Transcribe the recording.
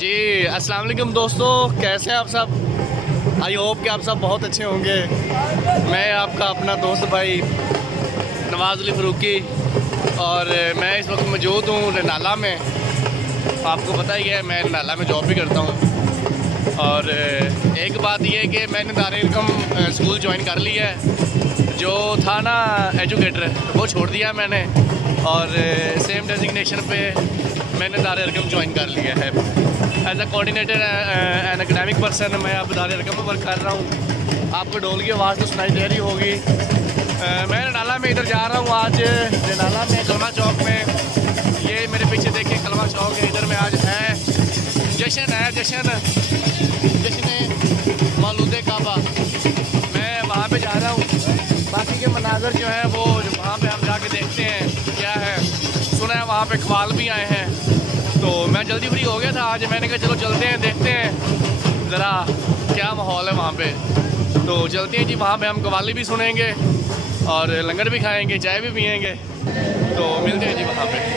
جی السلام علیکم دوستو، کیسے ہیں آپ سب؟ آئی ہوپ کہ آپ سب بہت اچھے ہوں گے۔ میں آپ کا اپنا دوست بھائی نواز علی فروقی، اور میں اس وقت موجود ہوں رنالہ میں۔ آپ کو پتہ ہی ہے میں رنالہ میں جاب بھی کرتا ہوں، اور ایک بات یہ ہے کہ میں نے دارالعلوم اسکول جوائن کر لیا ہے۔ جو تھا نا ایجوکیٹر، وہ چھوڑ دیا میں نے، اور سیم ڈیزگنیشن پہ میں نے دارالعلوم جوائن کر لیا ہے ایز اے کوآرڈینیٹر این اکیڈیمک پرسن۔ میں اب دارالعلوم میں ورک کر رہا ہوں۔ آپ کو ڈول کی آواز تو سنائی دے رہی ہوگی۔ میں رنالہ میں ادھر جا رہا ہوں آج، رنالہ میں کلمہ چوک میں۔ یہ میرے پیچھے دیکھیں کلمہ چوک ہے، ادھر میں آج ہے جشن مولود کعبہ۔ میں وہاں پہ جا رہا ہوں۔ باقی کے مناظر جو ہیں وہ وہاں پہ ہم جا کے دیکھتے ہیں کیا ہے۔ سنا ہے وہاں پہ قوال بھی آئے ہیں، تو میں جلدی فری ہو گیا تھا آج۔ میں نے کہا چلو چلتے ہیں، دیکھتے ہیں ذرا کیا ماحول ہے وہاں پہ۔ تو چلتے ہیں جی، وہاں پہ ہم قوالی بھی سنیں گے اور لنگر بھی کھائیں گے، چائے بھی پئیں گے۔ تو ملتے ہیں جی وہاں پہ۔